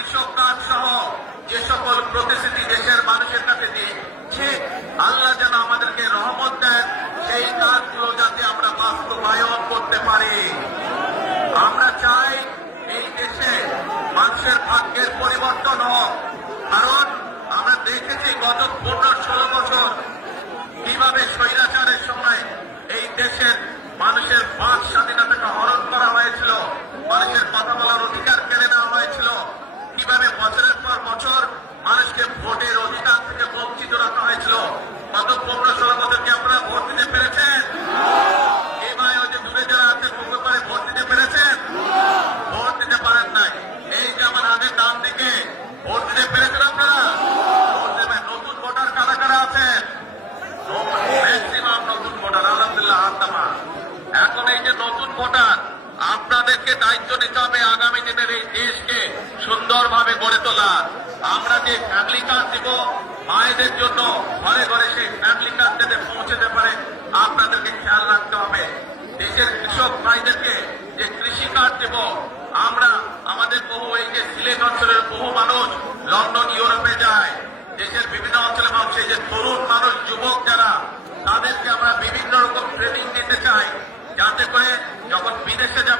কৃষক কার্ড সহ যে সকল প্রতিশ্রুতি দেশের মানুষের কাছে দিয়েছে, আল্লাহ যেন আমাদেরকে রহমত দেন, সেই কাজগুলো যাতে আমরা বাস্তবায়ন করতে পারি। আমরা চাই এই দেশে মানুষের ভাগ্যের পরিবর্তন হোক, কারণ আমরা দেখেছি গত 15-16 বছর কিভাবে স্বৈরাচারের সময় এই দেশের মানুষের বাক স্বাধীনতাকে হরণ করা হয়েছিল, মানুষের কথা বলার অধিকার কেড়ে নেওয়া হয়েছিল, কিভাবে বছরের পর বছর মানুষকে ভোটের অধিকার থেকে বঞ্চিত রাখা হয়েছিল। গত 15-16 বছর কি আপনারা ভোট দিতে পেরেছেন? এবার ওই যে দূরে যারা আছে মুখে করে ভোট দিতে পেরেছেন? ভোট দিতে পারেন নাই। এই যে আমার আগের ডান দিকে ভোট দিতে পেরেছেন আপনারা? ভোট দেবেন। নতুন ভোটার কারা কারা আছেন? ম্যাক্সিমাম নতুন ভোটার, আলহামদুলিল্লাহ হাত নামা। এখন এই যে নতুন ভোটার, আপনাদেরকে দায়িত্ব নিতে হবে আগামী দিনের এই দেশকে সুন্দরভাবে গড়ে তোলার। আমরা যে ফ্যামিলি কার্ড দিব মায়েদের জন্য, ঘরে ঘরে সেই ফ্যামিলি কার্ড যাতে পৌঁছতে পারে আপনাদেরকে খেয়াল রাখতে হবে। দেশের কৃষক ভাইদেরকে যে কৃষি কার্ড দেব, আমরা আমাদের বহু এই যে সিলেট অঞ্চলের বহু মানুষ লন্ডন ইউরোপে যায়, দেশের বিভিন্ন অঞ্চলের মানুষ, এই যে তরুণ মানুষ যুবক যারা, তাদেরকে আমরা বিভিন্ন রকম ট্রেনিং দিতে চাই, যাতে করে যখন বিদেশে যাবে